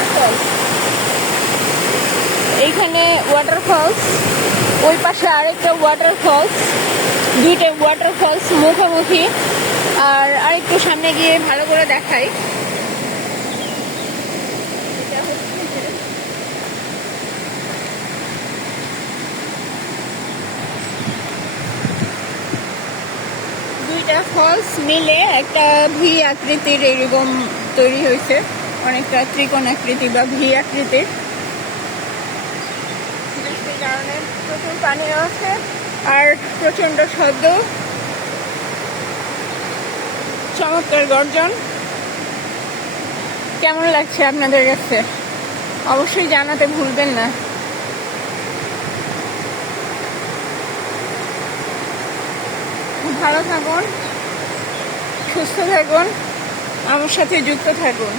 Waterfalls এইখানে waterfalls ওই পাশে আরেকটা ওয়াটারফলস দুইটা ওয়াটারফলস মুখোমুখি। আর আরেকটু সামনে গিয়ে ভালো করে দেখাই। দুইটা ফলস মিলে একটা ভি আকৃতির এইরকম তৈরি হয়েছে। অনেকটা ত্রিকোণ আকৃতি বা ভি আকৃতির বৃষ্টির কারণে প্রচুর পানি আছে আর প্রচণ্ড শব্দ চমৎকার গর্জন। কেমন লাগছে আপনাদের কাছে? অবশ্যই জানাতে ভুলবেন না। ভালো থাকুন, সুস্থ থাকুন, আমার সাথে যুক্ত থাকুন।